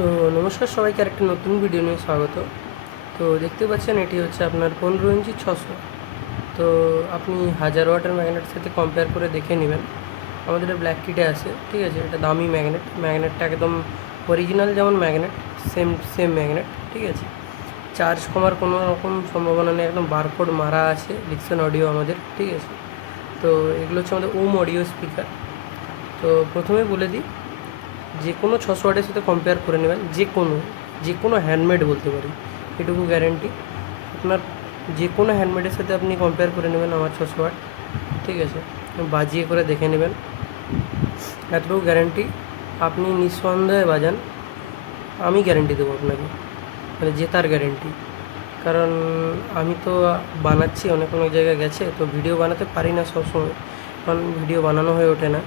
তো নমস্কার সবাইকে, আরেকটা নতুন ভিডিও নিয়ে স্বাগত। তো দেখতে পাচ্ছেন, এটি হচ্ছে আপনার পনেরো ইঞ্চি ছশো। তো আপনি হাজার ওয়াটের ম্যাগনেটের সাথে কম্পেয়ার করে দেখে নেবেন। আমাদের এটা ব্ল্যাক কিটে আছে, ঠিক আছে? এটা দামি ম্যাগনেট ম্যাগনেটটা একদম অরিজিনাল যেমন ম্যাগনেট সেম সেম ম্যাগনেট ঠিক আছে? চার্জ কমার কোনো রকম সম্ভাবনা নেই, একদম বারকোড মারা আছে লিক্সন অডিও আমাদের, ঠিক আছে? তো এগুলো হচ্ছে আমাদের ওম অডিও স্পিকার তো প্রথমে বলে দিই যে কোনো ছশো ওয়াটের সাথে কম্পেয়ার করে নেবেন, যে কোনো যে কোনো হ্যান্ডমেড বলতে পারি। এটুকু গ্যারেন্টি আপনার যে কোনো হ্যান্ডমেডের সাথে আপনি কম্পেয়ার করে নেবেন আমার ছশো ওয়াট ঠিক আছে? বাজিয়ে করে দেখে নেবেন। এতটুকু গ্যারেন্টি আপনি নিঃসন্দেহে বাজান। আমি গ্যারেন্টি দেবো আপনাকে। মানে জেতার গ্যারেন্টি কারণ আমি তো বানাচ্ছি, অনেক অনেক জায়গায় গেছে। তো ভিডিও বানাতে পারি না সবসময়। কারণ ভিডিও বানানো হয়ে ওঠে না।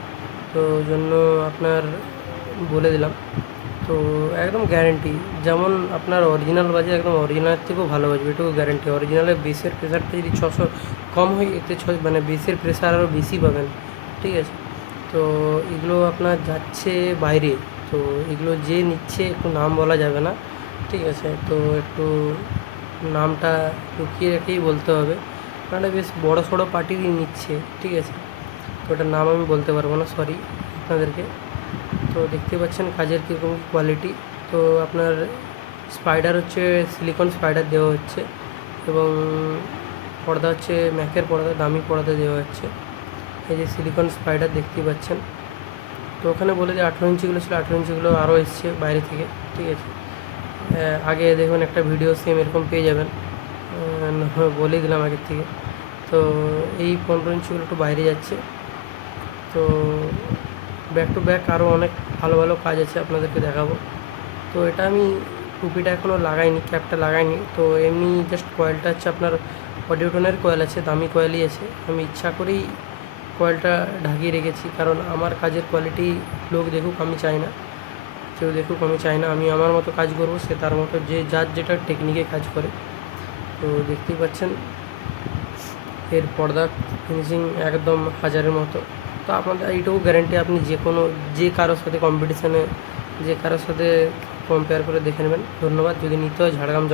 তো জন্য আপনার বলে দিলাম। তো একদম গ্যারেন্টি যেমন আপনার অরিজিনাল বাজে একদম অরিজিনালের থেকেও ভালো বাজবে, এটুকু গ্যারেন্টি অরিজিনালের বেসের প্রেশারটা যদি ছশো কম হয়, এতে ছ মানে বেসের প্রেশার আরও বেশি পাবেন। ঠিক আছে? তো এগুলো আপনার যাচ্ছে বাইরে, তো এগুলো যে নিচ্ছে একটু নাম বলা যাবে না। ঠিক আছে? তো একটু নামটা লুকিয়ে রেখেই বলতে হবে। কারণ বেশ বড়ো সড়ো পার্টিরই নিচ্ছে। ঠিক আছে? তো ওটার নাম আমি বলতে পারব না সরি আপনাদেরকে। তো দেখতে পাচ্ছেন কাজের কীরকম কোয়ালিটি তো আপনার স্পাইডার হচ্ছে সিলিকন স্পাইডার দেওয়া হচ্ছে এবং পর্দা হচ্ছে ম্যাকের পর্দা, দামি পর্দা দেওয়া হচ্ছে। এই যে সিলিকন স্পাইডার দেখতেই পাচ্ছেন। তো ওখানে বলে যে আঠেরো ইঞ্চিগুলো ছিল, আঠেরো ইঞ্চিগুলো আরও এসছে বাইরে থেকে, ঠিক আছে? আগে দেখবেন একটা ভিডিও সেম এরকম পেয়ে যাবেন। বলেই দিলাম আগের থেকে। তো এই পনেরো ইঞ্চিগুলো একটু বাইরে যাচ্ছে। তো ব্যাক টু ব্যাক আরও অনেক ভালো ভালো কাজ আছে আপনাদেরকে দেখাবো। তো এটা আমি টুপিটা এখনও লাগাইনি, ক্যাপটা লাগাইনি। তো এমনি জাস্ট কয়েলটা হচ্ছে আপনার অডিওটনের কয়েল আছে, দামি কয়েলই আছে। আমি ইচ্ছা করেই কয়েলটা ঢাকিয়ে রেখেছি, কারণ আমার কাজের কোয়ালিটি লোক দেখুক আমি চাই না। কেউ দেখুক আমি চাই না, আমি আমার মতো কাজ করব, সে তার মতো যে যার যেটা টেকনিকে কাজ করে। তো দেখতেই পাচ্ছেন, এর পর্দা ফিনিশিং একদম হাজারের মতো। তো আপনাদের এইটুকু গ্যারেন্টি আপনি যে কোনো, যে কারোর সাথে কম্পিটিশানে যে কারোর সাথে কম্পেয়ার করে দেখে নেবেন। ধন্যবাদ। যদি নিতে হয় ঝাড়গ্রাম